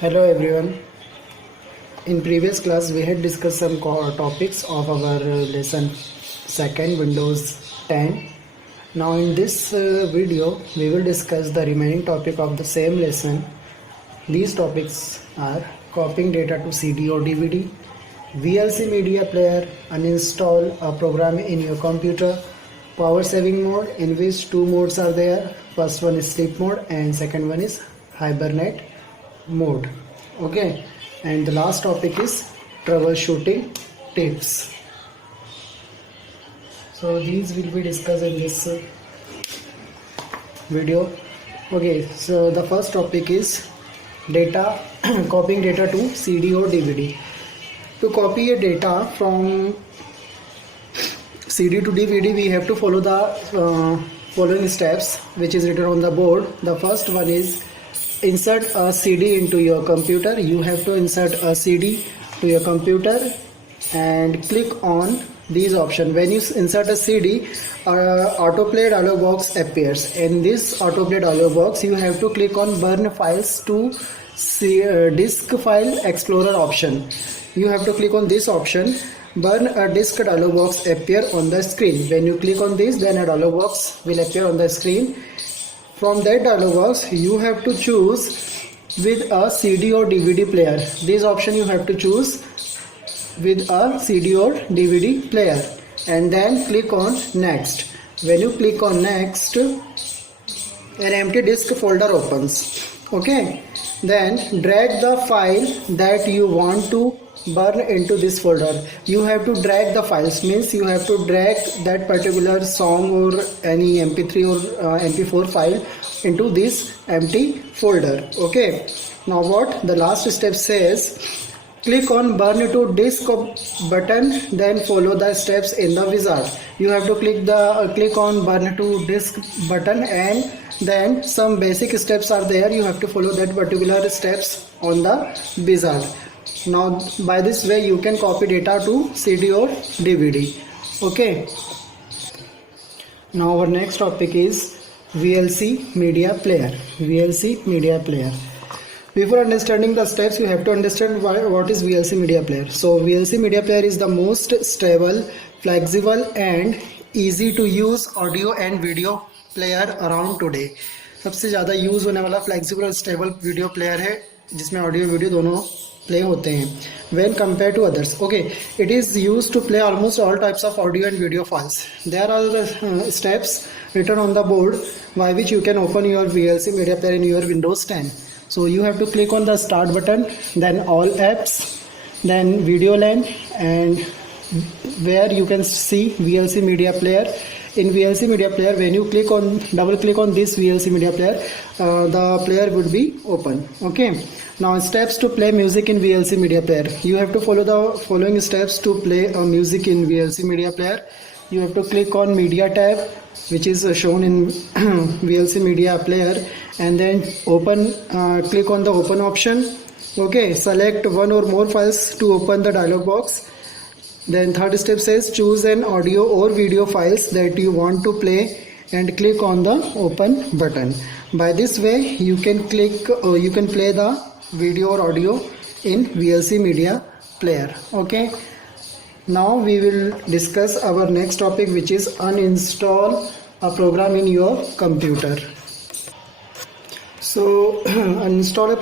Hello everyone. In previous class we had discussed some topics of our lesson second Windows 10. Now in this video we will discuss the remaining topic of the same lesson. These topics are copying data to CD or DVD, VLC media player, uninstall a program in your computer, power saving mode in which two modes are there. First one is sleep mode and second one is hibernate mode. Okay, and the last topic is troubleshooting tips. So these will be discussed in this video. Okay, so the first topic is data copying data to CD or DVD. To copy a data from CD to DVD, we have to follow the following steps, which is written on the board. The first one is insert a CD into your computer. You have to insert a CD to your computer and click on these options. When you insert a CD, autoplay dialog box appears. In this autoplay dialog box, you have to click on burn files to disk file explorer option. You have to click on this option. Burn a disk dialog box appear on the screen. When you click on this, then a dialog box will appear on the screen. From that dialog box, you have to choose with a CD or DVD player. This option you have to choose with a CD or DVD player, and then click on next. When you click on next, an empty disk folder opens. Okay, then drag the file that you want to burn into this folder. You have to drag the files, means you have to drag that particular song or any mp3 or mp4 file into this empty folder. Okay, now what the last step says, click on burn to disk button, then follow the steps in the wizard. You have to click on burn to disk button, and then some basic steps are there. You have to follow that particular steps on the wizard. Now by this way you can copy data to CD or DVD. Okay, now our next topic is VLC media player. VLC media player. Before understanding the steps, you have to understand what is VLC media player. So VLC media player is the most stable, flexible and easy to use audio and video player around today. सबसे ज़्यादा use होने वाला flexible और stable video player है जिसमें audio video दोनों play होते हैं. When compared to others, okay, it is used to play almost all types of audio and video files. There are the steps written on the board by which you can open your VLC media player in your Windows 10. So you have to click on the start button, then all apps, then video LAN, and where you can see VLC media player. In VLC media player, when you double click on this VLC media player, the player would be open. Okay, now steps to play music in VLC media player. You have to follow the following steps to play music in VLC media player. You have to click on media tab, which is shown in VLC media player, and then click on the open option. Okay, select one or more files to open the dialog box. Then third step says choose an audio or video files that you want to play and click on the open button. By this way you can play the video or audio in VLC media player. Okay, now we will discuss our next topic, which is uninstall a program in your computer. So uninstall a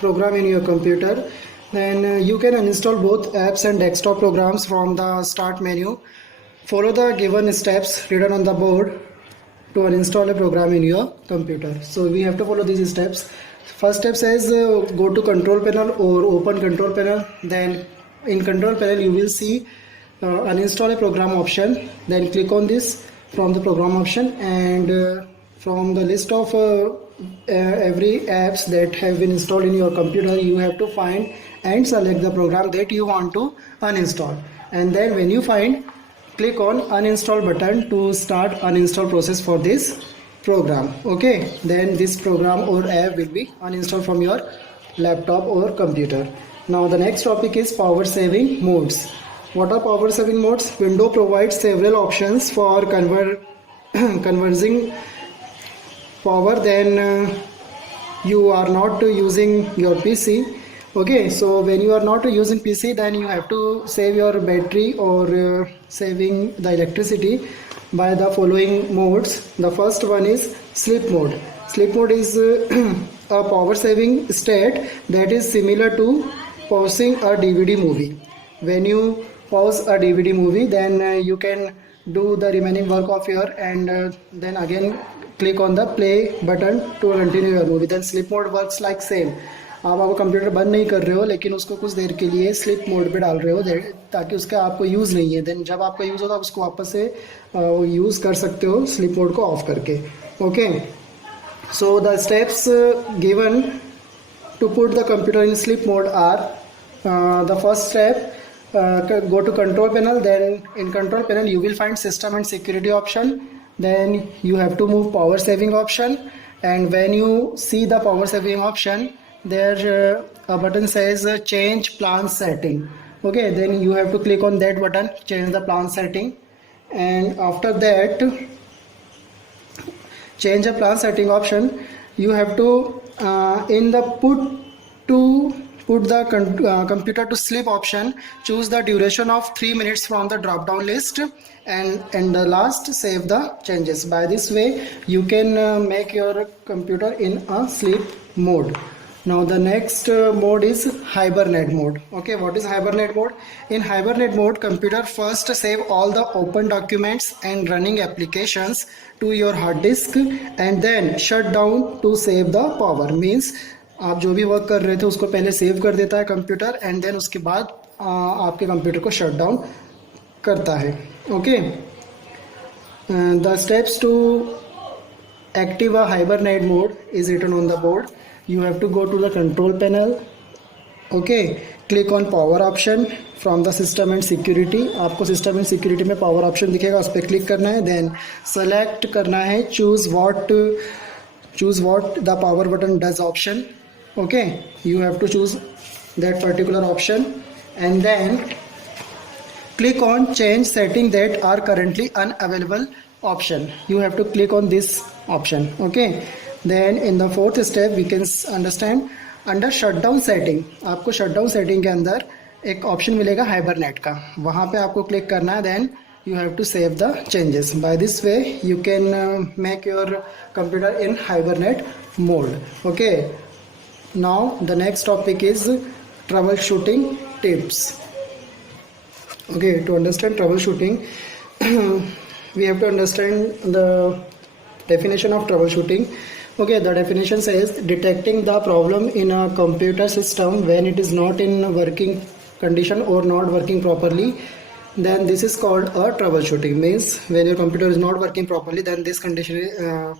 program in your computer. Then you can uninstall both apps and desktop programs from the start menu. Follow the given steps written on the board to uninstall a program in your computer. So we have to follow these steps. First step says go to control panel or open control panel. Then in control panel you will see uninstall a program option. Then click on this from the program option, and from the list of every apps that have been installed in your computer, you have to find and select the program that you want to uninstall. And then when you find, click on uninstall button to start uninstall process for this program. Okay, then this program or app will be uninstalled from your laptop or computer. Now the next topic is power saving modes. What are power saving modes? Windows provides several options for conversing power. Then you are not using your PC. Okay, so when you are not using PC, then you have to save your battery or saving the electricity by the following modes. The first one is sleep mode. Sleep mode is a power saving state that is similar to pausing a DVD movie. When you pause a DVD movie, then you can do the remaining work of your, and then again click on the play button to continue your movie. Then sleep mode works like same. आप आपको computer बंद नहीं कर रहे हो, लेकिन उसको कुछ देर के लिए स्लीप मोड पे डाल रहे हो ताकि उसका आपको यूज़ नहीं है। देन जब आपका यूज़ होता है उसको वापस से यूज़ कर सकते हो स्लीप मोड को ऑफ करके। Okay, so the steps given to put the computer in sleep mode are the first step, go to control panel. Then in control panel you will find system and security option. Then you have to move power saving option, and when you see the power saving option, there a button says change plan setting. Okay, then you have to click on that button, change the plan setting, and after that change the plan setting option, you have to in the put the computer to sleep option, choose the duration of 3 minutes from the drop down list, and the last save the changes. By this way you can make your computer in a sleep mode. Now the next mode is hibernate mode. Okay, what is hibernate mode? In hibernate mode, computer first save all the open documents and running applications to your hard disk and then shut down to save the power. Means आप जो भी work कर रहे थे उसको पहले save कर देता है कंप्यूटर, एंड देन उसके बाद आपके कंप्यूटर को शट डाउन करता है. Okay, the steps to active a hibernate mode is written on the board. You have to go to the control panel. Okay, click on power option from the system and security. आपको system and security में power option दिखेगा, उस पर click करना है. Then select करना है choose what the power button does option. Okay, you have to choose that particular option and then click on change setting that are currently unavailable option. You have to click on this option. Okay, then in the fourth step we can understand under shutdown setting. आपको shutdown setting के अंदर एक option मिलेगा hibernate का, वहाँ पे आपको click करना है. Then you have to save the changes. By this way you can make your computer in hibernate mode. Okay, now the next topic is troubleshooting tips. Okay, to understand troubleshooting we have to understand the definition of troubleshooting. Okay, the definition says detecting the problem in a computer system when it is not in working condition or not working properly, then this is called a troubleshooting. Means when your computer is not working properly, then this condition is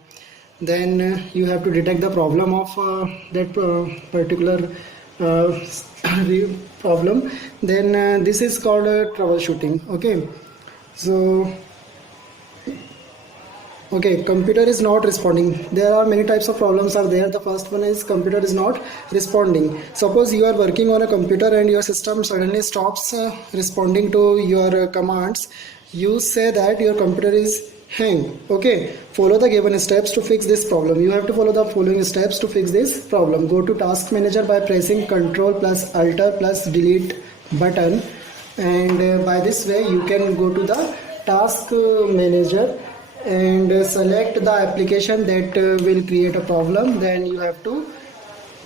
then you have to detect the problem of that particular problem. Then this is called troubleshooting. Okay, so okay, computer is not responding. There are many types of problems are there. The first one is computer is not responding. Suppose you are working on a computer and your system suddenly stops responding to your commands. You say that your computer is hang. Okay, follow the given steps to fix this problem. You have to follow the following steps to fix this problem. Go to task manager by pressing Ctrl plus Alt plus delete button, and by this way you can go to the task manager and select the application that will create a problem. Then you have to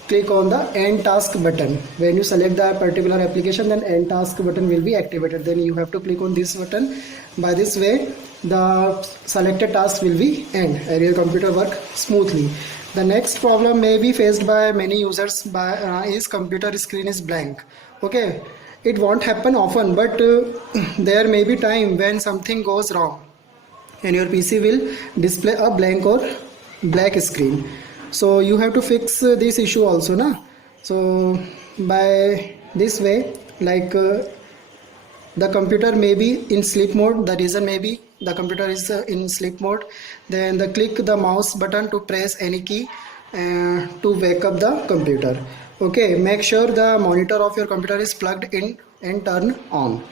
click on the end task button. When you select the particular application, then end task button will be activated. Then you have to click on this button. By this way the selected task will be end and your computer work smoothly. The next problem may be faced by many users is computer screen is blank. Okay, it won't happen often, but there may be time when something goes wrong and your PC will display a blank or black screen. So you have to fix this issue also, na? So by this way, like the computer may be in sleep mode. The reason may be the computer is in sleep mode. Then click the mouse button to press any key to wake up the computer. Okay, make sure the monitor of your computer is plugged in and turn on.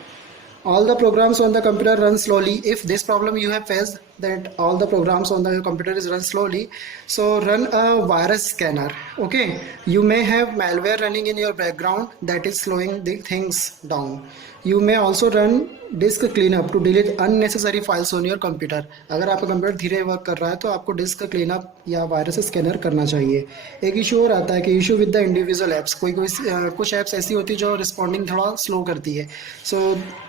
All the programs on the computer run slowly. If this problem you have faced, that all the programs on the computer is run slowly, so run a virus scanner. Okay, you may have malware running in your background that is slowing the things down. You may also run disk cleanup to delete unnecessary files on your computer. अगर आपका computer धीरे work कर रहा है तो आपको disc cleanup या virus scanner करना चाहिए. एक इशू और आता है कि issue with the individual apps. कोई कुछ ऐप्स ऐसी होती है जो रिस्पॉन्डिंग थोड़ा स्लो करती है. So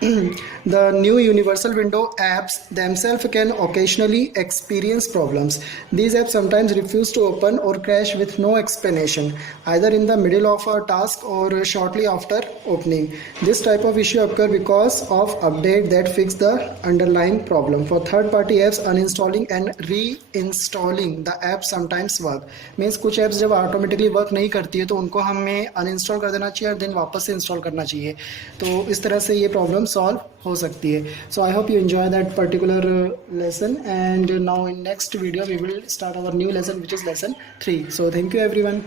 the new universal window apps themselves can occasionally experience problems. These apps sometimes refuse to open or crash with no explanation, either in the middle of a task or shortly after opening. This type of issue occur because of update that fix the underlying problem. For third party apps, uninstalling and reinstalling the app sometimes work. Means कुछ apps जब automatically work नहीं करती है तो उनको हमें uninstall कर देना चाहिए और देन वापस से इंस्टॉल करना चाहिए. तो इस तरह से ये प्रॉब्लम सॉल्व हो सकती है. So I hope you enjoy that particular lesson, and now in next video we will start our new lesson, which is lesson 3. So thank you everyone.